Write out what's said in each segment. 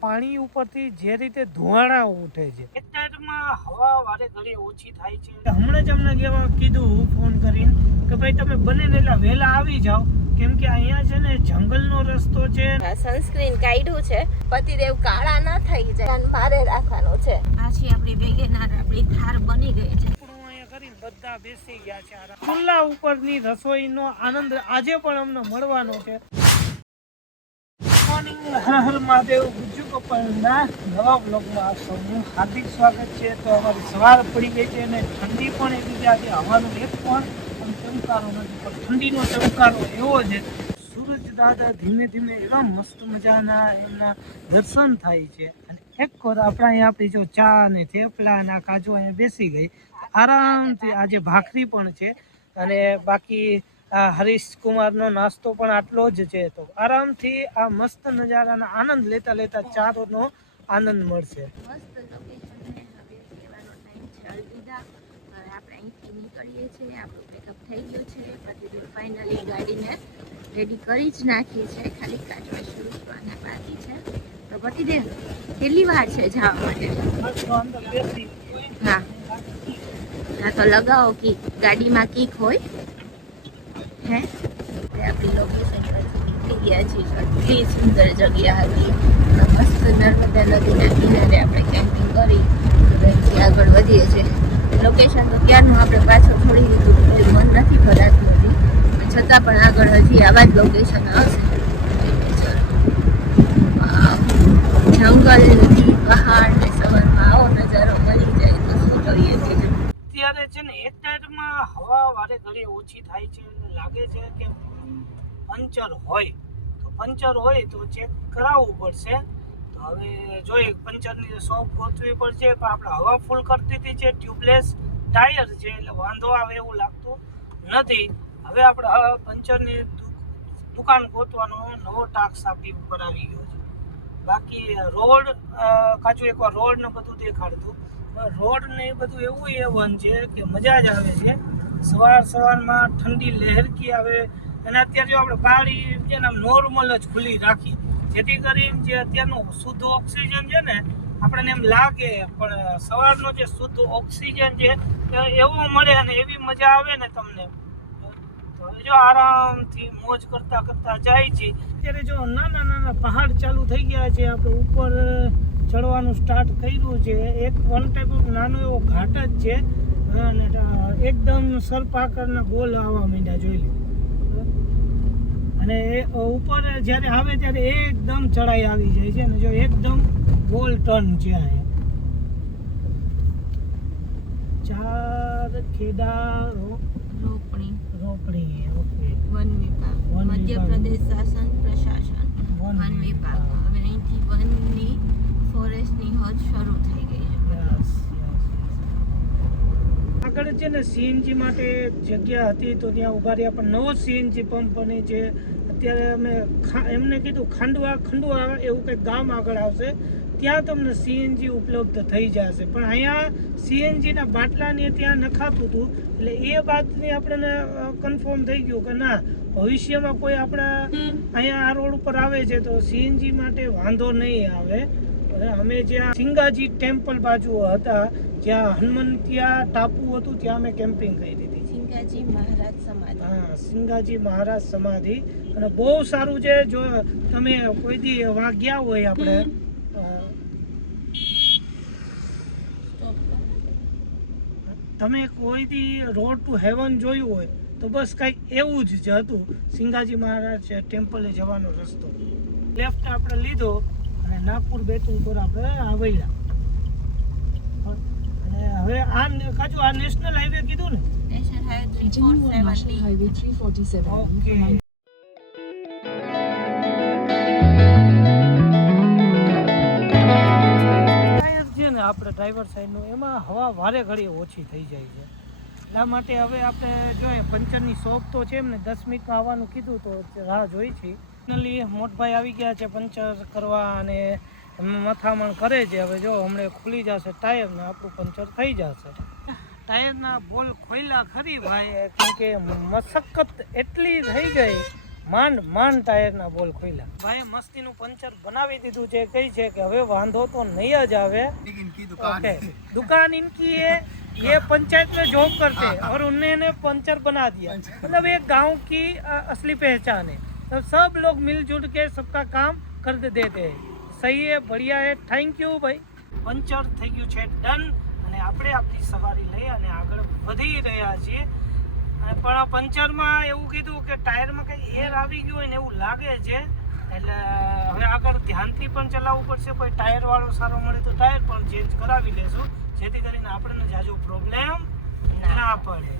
પાણી ઉપરથી જે રીતે ધુવાણા ઉઠે છે એક ટાઈમમાં હવા વારે ઘડી ઓછી થાય છે। હમણાં જ અમને કીધું ફોન કરીને કે ભાઈ તમે બને એટલા વહેલા આવી જાઓ, કેમ કે અહીંયા છે ને જંગલનો રસ્તો છે। સનસ્ક્રીન કાઢ્યું છે, પતિદેવ કાળા ના થઈ જાય મારે રાખવાનું છે। પાછી આપણી વેગેનાર આપણી થાર બની ગઈ છે। બધા બેસી ગયા છે, ચૂલા ઉપરની રસોઈનો આનંદ આજે પણ અમને મળવાનો છે। મોર્નિંગ, હર હર મહાદેવ, ગુજ્જુ કપલના નવા બ્લોગમાં આપ સૌનું હાર્દિક સ્વાગત છે। તો અમારી સવાર પડી ગઈ છે અને ઠંડી પણ એટલી છે, આજે હવાનો એક પણ ચમકારો નથી, પણ ઠંડીનો ચમકારો એવો છે। સૂરજ દાદા ધીમે ધીમે એવા મસ્ત મજાના એમના દર્શન થાય છે અને એક વાર આપણા અહીંયા આપણી જો ચા અને થેપલા અને કાજુ અહીંયા બેસી ગઈ, આરામથી આજે ભાખરી પણ છે અને બાકી હરીશ કુમારનો નાસ્તો પણ આટલો જ છે। તો આરામથી આ મસ્ત નજારાનો આનંદ લેતા લેતા ચાનો આનંદ મળશે। નીકળીએ છીએ, આપણું મેકઅપ થઈ ગયું છે, પતિદેવ ફાઇનલી ગાડીને રેડી કરી જ નાખી છે, ખાલી કાચમાં શરૂ કરવાના બાકી છે। તો પતિદેવ કેટલી વાર છે જવા માટે? હા હા, તો લગાવો કીક, ગાડીમાં કીક હોય હે। આપણી લોકેશન પર નીકળી ગયા છીએ, એટલી સુંદર જગ્યા હતી, મસ્ત નર્મદા નદીના કિનારે આપણે કેમ્પિંગ કરી અહીંથી આગળ વધીએ છીએ। લોકેશન તો ત્યારનું આપણે પાછળ છોડી દીધું, મન નથી ભરાતું હજી, છતાં પણ આગળ હજી આવા જ લોકેશન આવશે। જંગલ, નદી, પહાડ ને સવારમાં આવો નજારો મળી જાય તો શું કરીએ બીજું। અત્યારે છે ને એક ટાઈમમાં હવા વારે ઘડી ઓછી થાય છે, લાગે છે કે પંચર હોય તો ચેક કરાવવું પડશે। તો હવે જોઈએ પંચરની શોપ ગોતવી પડશે, પણ આપણે હવા ફૂલ કરી દીધી છે, ટ્યુબલેસ ટાયર છે એટલે વાંધો આવે એવું લાગતું નથી। હવે આપણે પંચરની દુકાન ગોતવાનો નવો ટાસ્ક આપણી ઉપર આવી ગયો છે। બાકી રોડ કાચું એકવાર રોડ ને બધું દેખાડતું, રોડ ને એ બધું એવું વન છે કે મજા જ આવે છે। સવારમાં ઠંડી લહેરકી આવે અને અત્યારે જો આપણે બારી છે ને નોર્મલ જ ખુલ્લી રાખી, જેથી કરીને જે અત્યારનું શુદ્ધ ઓક્સિજન છે ને આપણને એમ લાગે, પણ સવારનો જે શુદ્ધ ઓક્સિજન છે એવો મળે અને એવી મજા આવે ને તમને, તો જો આરામથી મોજ કરતા કરતા જાય છે। અત્યારે જો નાના પહાડ ચાલુ થઈ ગયા છે, આપણે ઉપર ચડવાનું સ્ટાર્ટ કર્યું છે। એક વન ટાઈપ ઓફ નાનો એવો ઘાટ જ છે અને એકદમ સર્પાકારના ગોલ આવવા માંડ્યા, જોઈ લો। અને એ ઉપર જ્યારે આવે ત્યારે એકદમ ચડાઈ આવી જાય છે અને જો એકદમ ગોલ ટર્ન છે। ચાર ખેડા રોપણી ઓકે, વન વિભાગ, મધ્યપ્રદેશ શાસન પ્રશાસન, વન વિભાગ। હવે અહીંથી વનની ફોરેસ્ટની હદ શરૂ થઈ ગઈ છે। આગળ છે ને સીએનજી માટે જગ્યા હતી તો ત્યાં ઉભા રહ્યા, પણ નવો સીએનજી પંપ બને છે। અત્યારે અમે એમને કીધું ખંડવા એવું કંઈક ગામ આગળ આવશે, ત્યાં તમને સીએનજી ઉપલબ્ધ થઈ જશે, પણ અહીંયા સીએનજીના બાટલાને ત્યાં નખાતું હતું, એટલે એ વાતની આપણને કન્ફર્મ થઈ ગયું કે ના, ભવિષ્યમાં કોઈ આપણા અહીંયા આ રોડ ઉપર આવે છે તો સીએનજી માટે વાંધો નહીં આવે। અમે જ્યાં સિંગાજી ટેમ્પલ બાજુ હતા, જ્યાં હનુમંતિયા ટાપુ હતું, ત્યાં અમે કેમ્પિંગ કરી હતી। સિંગાજી મહારાજ સમાધિ, હા, સિંગાજી મહારાજ સમાધિ, અને બહુ સારું છે। જો તમે કોઈ દી ગયા હોય, આપણે તમે કોઈ દી રોડ ટુ હેવન જોયું હોય તો બસ કંઈક એવું જ હતું, સિંગાજી મહારાજ ટેમ્પલે જવાનો રસ્તો। લેફ્ટ આપણે લીધો અને નાગપુર બેતુલપુર આપણે આવ્યા, અને હવે આ કાજુ આ નેશનલ હાઈવે કીધું ને, નેશનલ હાઈવે 347 ઓકે। આપણે ડ્રાઈવર સાઈડનું એમાં હવા વારે ઘડી ઓછી થઈ જાય છે, એટલા માટે હવે આપણે જોઈએ પંચરની શોપ તો છે, એમને 10 મિનિટમાં આવવાનું કીધું તો રાહ જોઈ છે। ફાઇનલી મોટભાઈ આવી ગયા છે પંચર કરવા અને મથામણ કરે છે। હવે જો હમણાં ખુલી જશે ટાયર ને આપણું પંચર થઈ જશે। ટાયરના બોલ ખોલ્યા ખરી ભાઈ, કેમ કે મશક્કત એટલી થઈ ગઈ માંડ ટાયરના બોલ ખોલ્યા. ભાઈ મસ્તીનું પંચર બનાવી દીધું છે. કઈ છે કે હવે વાંધો તો नहीं જ આવે. ओके, दुकान इनकी है, ये पंचायत में जॉब करते हैं और उन्होंने पंचर बना दिया. मतलब एक गांव की असली पहचान है. तो सब लोग मिलजुल के सबका काम कर देते हैं. सही है, बढ़िया है, थैंक यू ભાઈ. પંચર થઈ ગયું છે ડન, અને આપણે આપણી સવારી લઈ અને આગળ વધી રહ્યા છીએ. પણ આ પંચરમાં એવું કીધું કે ટાયરમાં કંઈ એર આવી ગયું હોય ને એવું લાગે છે. એટલે હવે આગળ ધ્યાનથી પણ ચલાવવું પડશે. કોઈ ટાયર વાળો સારો મળે તો ટાયર પણ ચેન્જ કરાવી લેશું, જેથી કરીને આપણને જાજો પ્રોબ્લેમ ના પડે.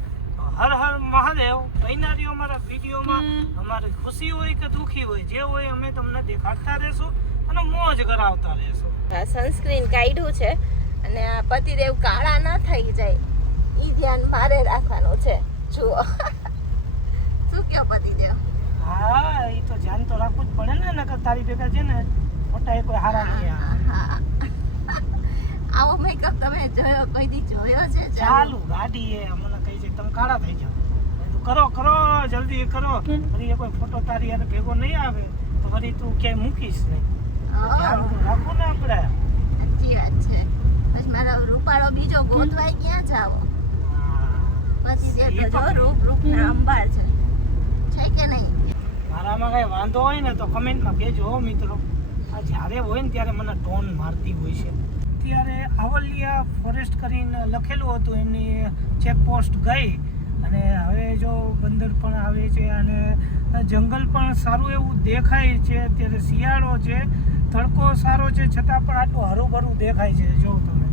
હર હર મહાદેવ. બન્યા અમારા વિડીયોમાં. અમારી ખુશી હોય કે દુઃખી હોય, જે હોય અમે તમને દેખાડતા રહેશું અને મોજ કરાવતા રહેશું. સનસ્ક્રીન કાઢ્યું છે અને આ પતિદેવ કાળા ના થઈ જાય ઈ ધ્યાન મારે રાખવાનું છે. જુઓ શું કયો પતિદેવ? હા, એ તો ધ્યાન તો રાખવું જ પડે ને, નકર તારી ભેગા છે ને મોટા કોઈ હારા નહીં આવે. આવો મેકઅપ તમે જોયો કોઈ દી જોયો છે? ચાલુ ગાડી એ અમને કહી છે તમે કાળા થઈ જાઓ. કરો જલ્દી કરો, ફરી કોઈ ફોટો તારી યાર ભેગો નહીં આવે તો ફરી તું ક્યાંય મૂકીશ નહીં. ધ્યાન તો રાખવું ને આપણે. સાચી વાત છે. પછી મારો રૂપાળો બીજો ગોતવાય ક્યાં જાવો? પતિદેવ તો જો રૂપ ના અંબાર છે કે નહીં? મારામાં કઈ વાંધો હોય ને તો કમેન્ટમાં કહેજો મિત્રો. આ જ્યારે હોય ને ત્યારે મને ટોન મારતી હોય છે. ત્યારે આવલિયા ફોરેસ્ટ કરીને લખેલું હતું, એમની ચેકપોસ્ટ ગઈ અને હવે જો બંદર પણ આવે છે અને જંગલ પણ સારું એવું દેખાય છે. અત્યારે શિયાળો છે, તડકો સારો છે, છતાં પણ આટલું હરુભરું દેખાય છે. જો તમે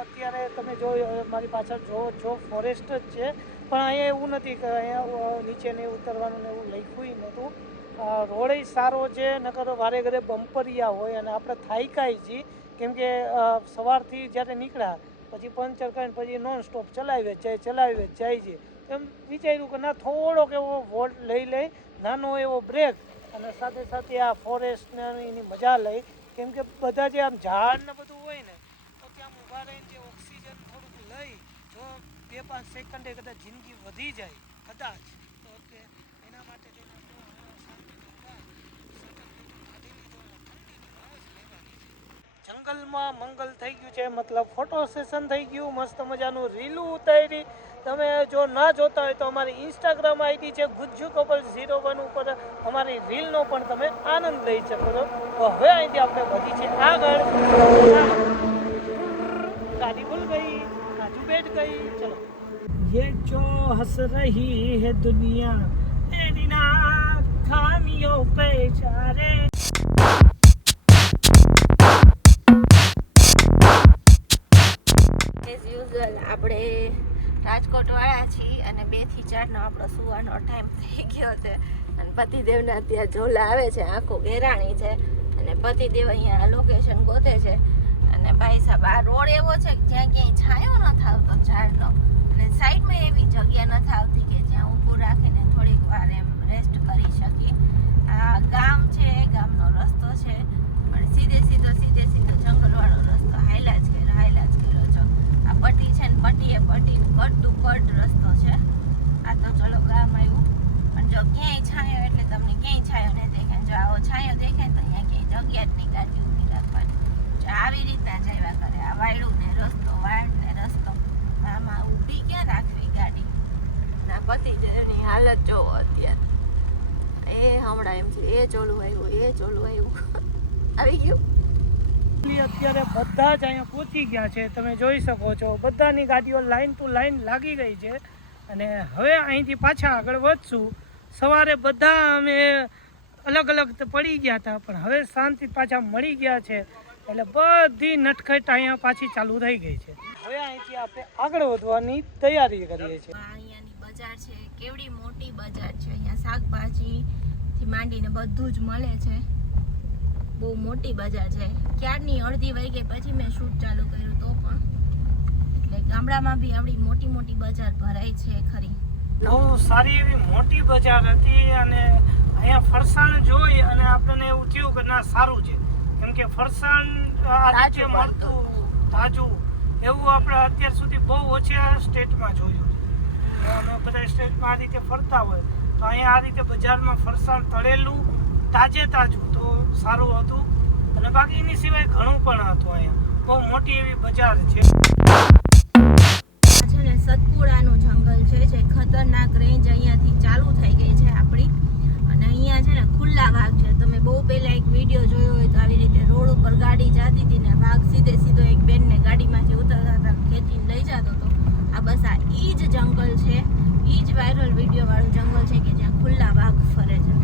અત્યારે તમે જો મારી પાછળ જો ફોરેસ્ટ જ છે, પણ અહીંયા એવું નથી કે અહીંયા નીચે ને ઉતરવાનું ને એવું લખ્યું નહોતું. રોડ સારો છે, નકર વારે ઘરે બમ્પરિયા હોય અને આપણે થાક્યા છીએ, કેમ કે સવારથી જ્યારે નીકળ્યા પછી પંચર કરીને પછી નોન સ્ટોપ ચલાવી જાય છે. એમ વિચાર્યું કે ના થોડોક એવો વોલ્ટ લઈ નાનો એવો બ્રેક, અને સાથે સાથે આ ફોરેસ્ટને એની મજા લઈ. કેમ કે બધા જે આમ ઝાડ ને બધું હોય ને, તો ત્યાં ઊભા રહીને જે ઓક્સિજન થોડુંક લઈ, જો 2-5 સેકન્ડે કદાચ જિંદગી વધી જાય કદાચ, તો કે એના માટે થઈને જંગલમાં મંગલ થઈ ગયું છે. મતલબ ફોટો સેશન થઈ ગયું, મસ્ત મજાનું રીલું ઉતારી. તમે જો ના જોતા હોય તો અમારી ઇન્સ્ટાગ્રામ આઈડી છે GujjuCouple01 ઉપર અમારી રીલનો પણ તમે આનંદ લઈ શકો છો. તો હવે અહીંથી આપણે વધી છે આગળ. ગાડી ભૂલ ગઈ, કાજુ બેઠ ગઈ. ચલો. ये जो हंस रही है दुनिया तेरी नाकामियों पे चारे. એઝ યુઝ્યુઅલ આપણે રાજકોટ વાળા છીએ અને 2 થી 4 નો આપણો સુવાનો ટાઈમ થઈ ગયો છે અને પતિદેવને અત્યારે ઝોલા આવે છે, આંખો ઘેરાણી છે અને પતિદેવ અહીંયા લોકેશન ગોતે છે. અને ભાઈ સાહેબ આ રોડ એવો છે કે જ્યાં ક્યાંય છાંયો નથી આવતો ઝાડનો, અને સાઈડમાં એવી જગ્યા નથી આવતી કે જ્યાં ઊભું રાખીને થોડીક વાર એમ રેસ્ટ કરી શકીએ. આ ગામ છે, ગામનો રસ્તો છે, પણ સીધે સીધો જંગલવાળો રસ્તો હાયલા જ કર્યો છો. આ પટ્ટી છે ને પટ્ટી કટ ટુ કટ રસ્તો છે. આ તો ચલો ગામ આવ્યું, પણ જો ક્યાંય છાંયો એટલે તમને ક્યાંય છાંયો નહીં દેખાય. જો આવો છાંયો દેખાય તો અહીંયા ક્યાંય જગ્યા જ નહીં ગાડી ઊભી રાખવાની. જો આવી રીતના જ આવ્યા કરે, આ વાયડું ને રસ્તો, વાડ ને રસ્તો, આમાં ઊભી ક્યાં રાખવી ગાડી? ના પતિદેવની હાલત જોવો અત્યારે. એ હમણાં એમ છે એ ચોલું આવ્યું આવી ગયું. અત્યારે બધા જ અહીંયા પહોંચી ગયા છે, તમે જોઈ શકો છો. બધાની ગાડીઓ લાઈન ટુ લાઈન લાગી ગઈ છે અને હવે અહીંથી પાછા આગળ વધશું. સવારે બધા અમે અલગ પડી ગયા હતા, પણ હવે શાંતિ પાછા મળી ગયા છે, એટલે બધી નટખટ અહીંયા પાછી ચાલુ થઈ ગઈ છે. હવે અહીંથી આપણે આગળ વધવાની તૈયારી કરીએ છીએ. અહીંયાની બજાર છે, કેવડી મોટી બજાર છે. અહીંયા શાકભાજીથી માંડીને બધું જ મળે છે. બહુ મોટી બજાર છે. ક્યારની અડધી વાગે પછી મેં શૂટ ચાલુ કર્યું તો પણ, એટલે ગામડામાં બી આવડી મોટી બજાર ભરાય છે ખરી. બહુ સારી એવી મોટી બજાર હતી અને અહીંયા ફરસાણ જોઈ અને આપણને એવું થયું કે ના સારું છે, કેમ કે ફરસાણ આ રીતે મળતું તાજું એવું આપણે અત્યાર સુધી બહુ ઓછા સ્ટેટમાં જોયું છે. અમે બધા સ્ટેટમાં આ રીતે ફરતા હોય તો અહીંયા આ રીતે બજારમાં ફરસાણ તળેલું તાજું તો સારું હતું, અને બાકી એની સિવાય ઘણું પણ હતું. અહીંયા બહુ મોટી એવી બજાર છે. છે ને સતપુડાનું જંગલ છે, જે ખતરનાક રેન્જ અહીંયાથી ચાલુ થઈ ગઈ છે આપણી. અને અહીંયા છે ને ખુલ્લા વાઘ છે. તમે બહુ પહેલા એક વિડીયો જોયો હોય તો આવી રીતે રોડ ઉપર ગાડી જતી હતી ને વાઘ સીધો એક બેનને ગાડીમાંથી ઉતરતા ખેંચીને લઈ જતો હતો. આ બસ આ ઈ જ જંગલ છે, ઈ જ વાયરલ વિડીયો વાળું જંગલ છે કે જ્યાં ખુલ્લા વાઘ ફરે છે.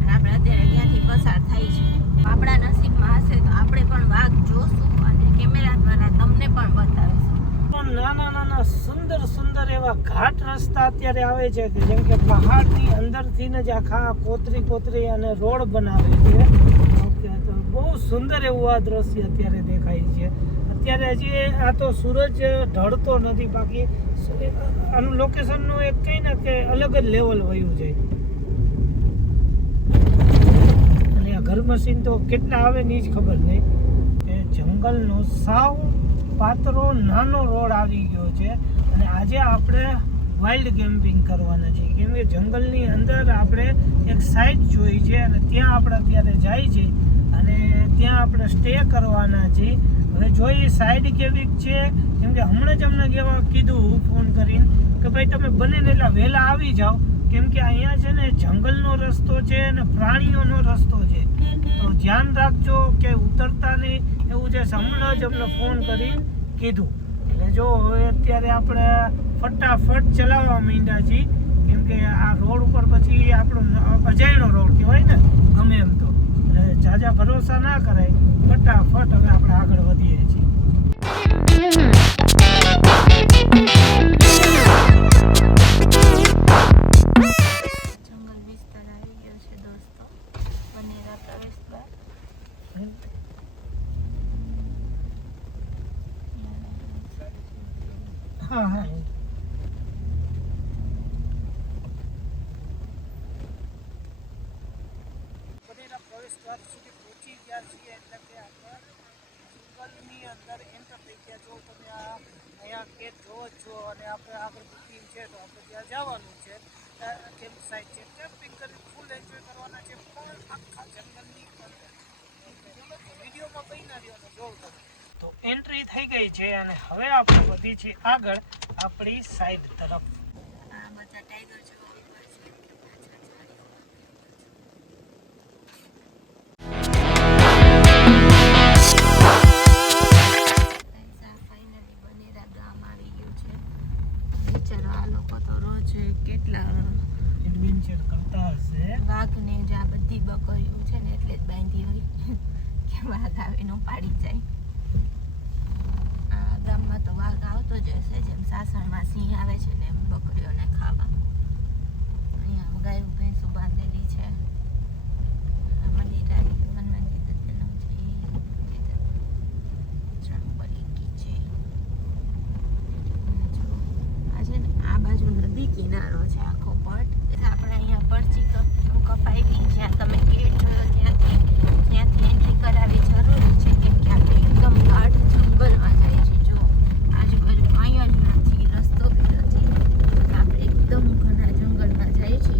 અને આપણે અત્યારે અહીંયાથી પસાર થાય છે. આપણા નસીબમાં હશે તો આપણે પણ વાઘ જોશું અને કેમેરા દ્વારા તમને પણ બતાવીશું. નાના સુંદર એવા ઘાટ રસ્તા અત્યારે આવે છે કે જેમ કે પહાડની અંદરથી જ આખા કોતરી અને રોડ બનાવે છે. ઓકે, તો બહુ સુંદર એવું આ દ્રશ્ય અત્યારે દેખાય છે. અત્યારે હજી આ તો સૂરજ ઢળતો નથી, બાકી આનું લોકેશનનું એક કંઈ ને કે અલગ જ લેવલ વયું છે. અને આ ઘર મશીન તો કેટલા આવે ની જ ખબર નહીં. કે જંગલનો સાવ પાતળો નાનો રોડ આવી ગયો છે. અને આજે આપણે વાઇલ્ડ કેમ્પિંગ કરવાના છે, કેમ કે જંગલની અંદર આપણે એક સાઇટ જોઈ છે અને ત્યાં આપણે અત્યારે જાય છે અને ત્યાં આપણે સ્ટે કરવાના છીએ. હવે જોઈએ સાઇડ કેવી છે, કેમ કે હમણાં જ અમને કીધું ફોન કરીને કે ભાઈ તમે બને એટલા વહેલા આવી જાઓ, કેમ કે અહીંયા છે ને જંગલનો રસ્તો છે અને પ્રાણીઓનો રસ્તો છે, તો ધ્યાન રાખજો કે ઉતરતા નહીં. એવું છે, હમણાં જ અમને ફોન કરી કીધું. એટલે જો હવે અત્યારે આપણે ફટાફટ ચલાવવા માંડ્યા છીએ, કેમ કે આ રોડ ઉપર પછી આપણો અજાયણો રોડ કહેવાય ને ગમે એમ તો. એટલે જાજા ભરોસા ના કરાય, ફટાફટ હવે આપણે આગળ વધીએ છીએ. જંગલ વિસ્તાર આવી ગયો છે દોસ્તો, બનેરા પ્રવેશ દ્વાર. હા બનેરા પ્રવેશ દ્વાર સુધી પહોંચી ગયા છીએ. એટલે કે આપણે જંગલની અંદર એન્ટર થઈ ગયા. જો તમે અહીંયા કેટ જોવો જ છો, અને આપણે આગળ બુકિંગ છે તો આપણે ત્યાં જવાનું છે. કેમ્પ સાઇટ છે, કેમ્પિંગ કરી ફૂલ એન્જોય કરવાના છે, પણ આખા જંગલની અંદર. વિડીયોમાં બન્યા રહ્યો ને જોઉં તમે. તો એન્ટ્રી થઈ ગઈ છે અને હવે આપણે વધી છીએ આગળ આપણી સાઈડ તરફ. આ બધા ટાઈગર જોવા મળે છે કે પાછળ ફાઇનલી બનેરા ગામ આવી ગયું છે. વિચારો આ લોકો તો રોજ કેટલા એડવેન્ચર કરતા હશે. વાઘને જ આ બધી બકરીઓ છે ને એટલે જ બાંધી હોય કે વાઘ આવે નો પાડી જાય. આ ગામમાં તો વાઘ આવતો જ હશે, જેમ સાસણમાં સિંહ આવે છે ને એમ બકરીઓને ખાવા. અહીંયા ગાયું ભેંસું બાંધેલી છે. આ મંદિર હનુમાન મંદિરનું છે, પડી ગઈ છે. આ છે ને આ બાજુ નદી કિનારો છે આખો પટ. આપણે અહીંયા પરચી કપાવી, જ્યાં તમે ગેટ જોયો ત્યાંથી એન્ટ્રી કરાવવી જરૂરી છે, કેમ કે આપણે એકદમ ગાઢ જંગલમાં જાય છે. જો આજુબાજુ અહીંયા નથી, રસ્તો બી નથી, આપણે એકદમ ઘણા જંગલમાં જાય છે,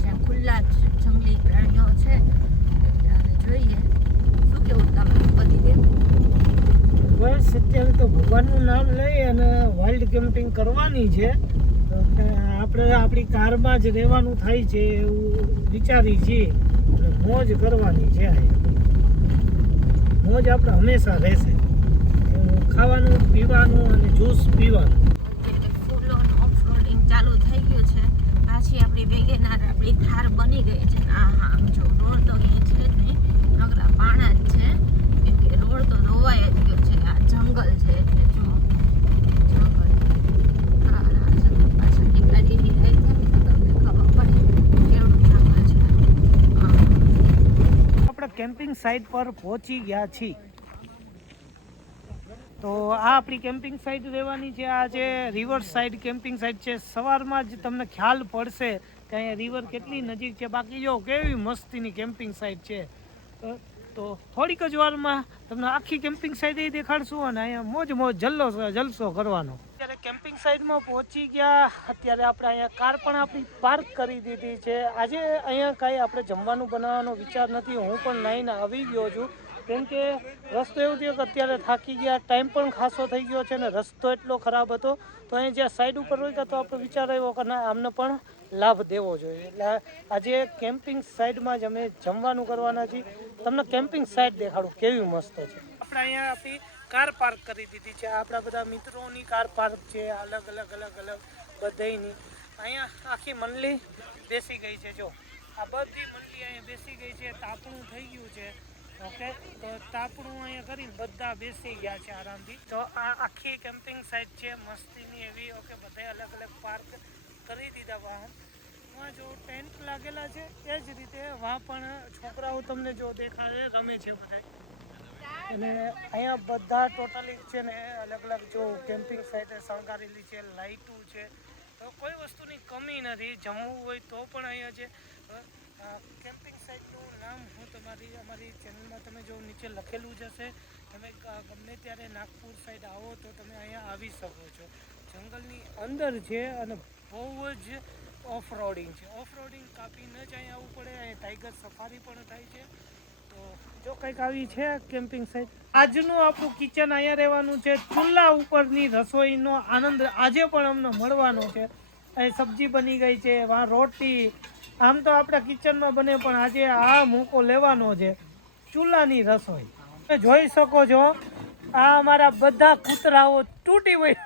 જ્યાં ખુલ્લા જંગલી પ્રાણીઓ છે. જોઈએ શું કેવું તમે બધી દે. બસ અત્યારે તો ભગવાનનું નામ લઈ અને વાઇલ્ડ કેમ્પિંગ કરવાની છે. આપણે આપણી કારમાં જ રહેવાનું થાય છે એવું વિચારી છીએ. મોજ કરવાની છે. મોજ આપણે હંમેશા રહેશે. ખાવાનું પીવાનું અને જ્યુસ પીવાનું. ફૂલ ઓન ઓફ રોડિંગ ચાલુ થઈ ગયું છે. પાછી આપણી વેગેનાર આપણી થાર બની ગઈ છે. હા જો રોડ તો અહીંયા છે જ નહીં, નગરા પાણા જ છે, કેમ કે રોડ તો રોવાય જ ગયો છે. આ જંગલ છે એટલે જો જંગલ પાછળની ગાડીની રાઈ થાય તો તમને ખબર પડે કેવડું જંગલ છે. આપણે કેમ્પિંગ સાઇટ પર પહોંચી ગયા છીએ. તો આ આપણી કેમ્પિંગ સાઇટ રહેવાની છે. આ જે રિવર સાઇડ કેમ્પિંગ સાઇટ છે. સવારમાં જ તમને ખ્યાલ પડશે કે અહીંયા રિવર કેટલી નજીક છે. બાકી જો કેવી મસ્તીની કેમ્પિંગ સાઇટ છે. તો થોડીક જ વારમાં તમને આખી કેમ્પિંગ સાઇટ દેખાડશું અને અહીંયા મોજ જલસો કરવાનો. અત્યારે કેમ્પિંગ સાઇટમાં પહોંચી ગયા. અત્યારે આપણે અહીંયા કાર પણ આપણી પાર્ક કરી દીધી છે. આજે અહીંયા કાંઈ આપણે જમવાનું બનાવવાનો વિચાર નથી. હું પણ નાહીને આવી ગયો છું, કેમ કે રસ્તો એવું થયો કે અત્યારે થાકી ગયા, ટાઈમ પણ ખાસો થઈ ગયો છે ને રસ્તો એટલો ખરાબ હતો. તો અહીં જ્યાં સાઈડ ઉપર રોક્યા તો આપણો વિચાર આવ્યો કે ના, આમને પણ લાભ દેવો જોઈએ. એટલે આજે કેમ્પિંગ સાઇટમાં જ અમે જમવાનું કરવાના છીએ. તમને કેમ્પિંગ સાઇટ દેખાડું કેવી મસ્ત છે. આપણે અહીંયા આપણી કાર પાર્ક કરી દીધી છે. આપણા બધા મિત્રોની કાર પાર્ક છે, અલગ અલગ બધાની. અહીંયા આખી મંડળી બેસી ગઈ છે. જો આ બધી મંડળી અહીંયા બેસી ગઈ છે. તાપણું થઈ ગયું છે. ઓકે, તો તાપણું અહીંયા કરીને બધા બેસી ગયા છે આરામથી. તો આ આખી કેમ્પિંગ સાઇટ છે મસ્તીની એવી. ઓકે, બધા અલગ પાર્ક કરી દીધા વાહન. વहाँ જો ટેન્ટ લાગેલા છે એ જ રીતે વहाँ પણ છોકરાઓ તમને જો દેખાડે રમે છે બધા. અને અહીંયા બધા ટોટલી છે ને અલગ જો કેમ્પિંગ સાઇટે શણગારેલી છે, લાઇટો છે. તો કોઈ વસ્તુની કમી નથી. જમવું હોય તો પણ અહીંયા છે. કેમ્પિંગ સાઇટનું નામ હું અમારી ચેનલમાં તમે જો નીચે લખેલું જ હશે. તમે ગમે ત્યારે નાગપુર સાઈડ આવો તો તમે અહીંયા આવી શકો છો. જંગલની અંદર છે અને બહુ જ ઓફરોડિંગ છે. ઓફરોડિંગ કાપીને જ અહીંયા આવવું પડે. અહીંયા ટાઈગર સફારી પણ થાય છે. તો જો કંઈક આવી છે કેમ્પિંગ સાઇટ. આજનું આપણું કિચન અહીંયા રહેવાનું છે. ચૂલા ઉપરની રસોઈનો આનંદ આજે પણ અમને મળવાનો છે. અહીં સબ્જી બની ગઈ છે, વાં રોટી. આમ તો આપણા કિચનમાં બને, પણ આજે આ મોકો લેવાનો છે ચૂલાની રસોઈ. તમે જોઈ શકો છો આ અમારા બધા કૂતરાઓ તૂટી ગઈ.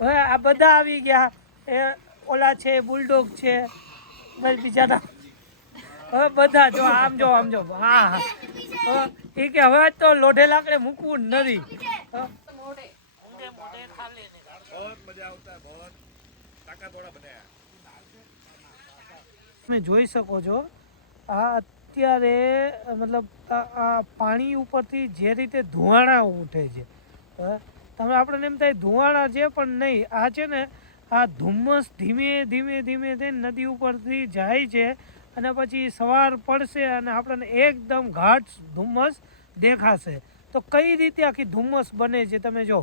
હવે આ બધા આવી ગયા. એ ઓલા છે, બુલડોગ છે, બસ બીજા હવે બધા જો આમ જો. હા એ કે હવે તો લોઢે લાકડે મૂકવું નથી. તમે જોઈ શકો છો આ અત્યારે મતલબ આ પાણી ઉપરથી જે રીતે ધુવાણા ઉઠે છે. તમે આપણને એમ થાય ધુવાણા છે, પણ નહીં. આ છે ને આ ધુમ્મસ ધીમે થઈને નદી ઉપરથી જાય છે અને પછી સવાર પડશે અને આપણને એકદમ ઘાટ ધુમ્મસ દેખાશે. તો કઈ રીતે આખી ધુમ્મસ બને છે તમે જો.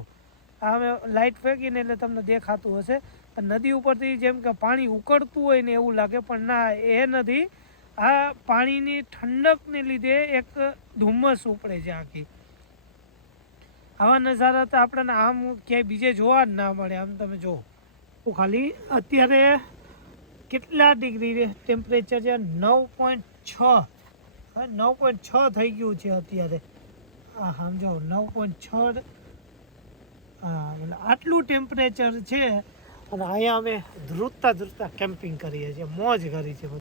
આ અમે લાઇટ ફેંકીને એટલે તમને દેખાતું હશે. નદી ઉપરથી જેમ કે પાણી ઉકળતું હોય ને એવું લાગે, પણ ના, એ નથી. આ પાણીની ઠંડકને લીધે એક ધુમ્મસ ઉપડે છે આખી. આવા નજારા તો આપણને આમ ક્યાંય બીજે જોવા જ ના મળે. આમ તમે જો ખાલી અત્યારે કેટલા ડિગ્રી ટેમ્પરેચર છે? 9.6. 9.6 થઈ ગયું છે અત્યારે. હા સમજો 9.6. હા, એટલે આટલું ટેમ્પરેચર છે. અને અહીંયા અમે ધ્રુજતા કેમ્પિંગ કરીએ છીએ, મોજ કરી છે.